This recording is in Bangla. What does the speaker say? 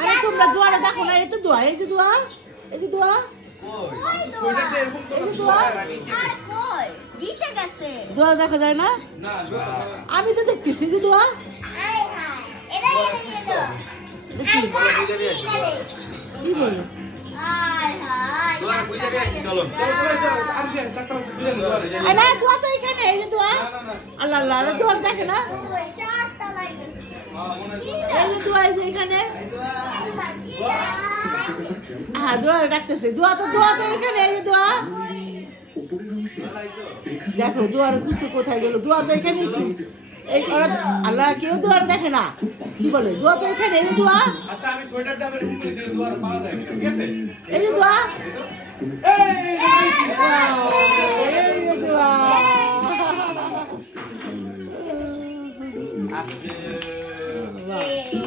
আরে তোমরা দোয়ারে দেখো না, এই তো দোয়া, এই যে দোয়া, এই যে দোয়া, দোয়া দেখা যায় না? আমি তো দেখতেছি যে দোয়া। কি বলে? দোয়া তো এখানে, এই যে দোয়া। আল্লাহ আল্লাহ, দোয়া দেখে না? এই যে দোয়া, এই যে এখানে। হ্যাঁ, দোয়া ডাকতেছে। দোয়া তো এখানে, এই যে দোয়া। দেখো দোয়ার খুঁজতে কোথায় গেল? দোয়া তো এখানে ছিল। আল্লাহ, কেউ দোয়ার দেখে না। কি বলে? দোয়া তো এখানে, এই যে দোয়া। আচ্ছা, আমি সোয়েটারটা বের করে দিই, দোয়ার পাওয়া যায়, ঠিক আছে? এই যে দোয়া, এই যে দোয়া।